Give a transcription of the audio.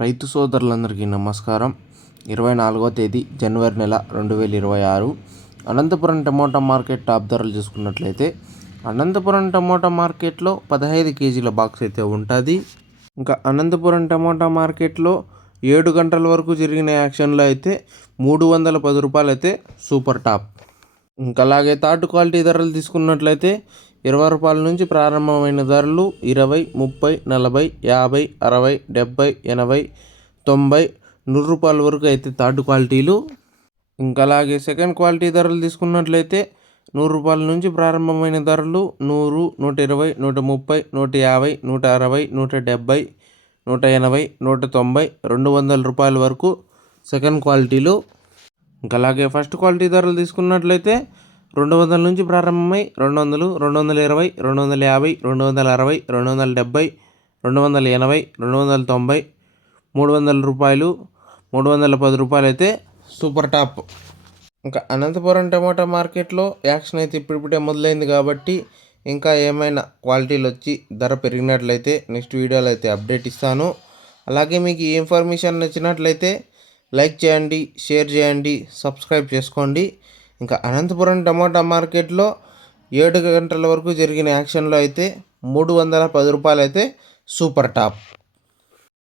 రైతు సోదరులందరికీ నమస్కారం. 24వ తేదీ జనవరి నెల 2026 అనంతపురం టమోటా మార్కెట్ టాప్ ధరలు చూసుకున్నట్లయితే అనంతపురం టమోటా మార్కెట్లో 15 కేజీల బాక్స్ అయితే ఉంటుంది. ఇంకా అనంతపురం టమోటా మార్కెట్లో 7 గంటల వరకు జరిగిన యాక్షన్లో అయితే 310 రూపాయలు అయితే సూపర్ టాప్. ఇంకా అలాగే థర్డ్ క్వాలిటీ ధరలు తీసుకున్నట్లయితే 20 రూపాయల నుంచి ప్రారంభమైన ధరలు 20, 30, 40, 50, 60, 70, 80, 90, 100 రూపాయల వరకు అయితే థర్డ్ క్వాలిటీలు. ఇంకా అలాగే సెకండ్ క్వాలిటీ ధరలు తీసుకున్నట్లయితే 100 రూపాయల నుంచి ప్రారంభమైన ధరలు 100, 120, 130, 150, 160, 170, 180, 190, 200 రూపాయల వరకు సెకండ్ క్వాలిటీలు. ఇంకా అలాగే ఫస్ట్ క్వాలిటీ ధరలు తీసుకున్నట్లయితే 200 నుంచి ప్రారంభమై 200, 220, 250, 260, 270, 280, 290, 300 రూపాయలు, 310 రూపాయలు అయితే సూపర్ టాప్. ఇంకా అనంతపురం టమోటా మార్కెట్లో యాక్షన్ అయితే ఇప్పుడిప్పుడే మొదలైంది కాబట్టి ఇంకా ఏమైనా క్వాలిటీలు వచ్చి ధర పెరిగినట్లయితే నెక్స్ట్ వీడియోలో అయితే అప్డేట్ ఇస్తాను. అలాగే మీకు ఈ ఇన్ఫర్మేషన్ నచ్చినట్లయితే లైక్ చేయండి, షేర్ చేయండి, సబ్స్క్రైబ్ చేసుకోండి. ఇంకా అనంతపురం టమోటా మార్కెట్లో 7 గంటల వరకు జరిగిన యాక్షన్లో అయితే 310 రూపాయలు అయితే సూపర్ టాప్.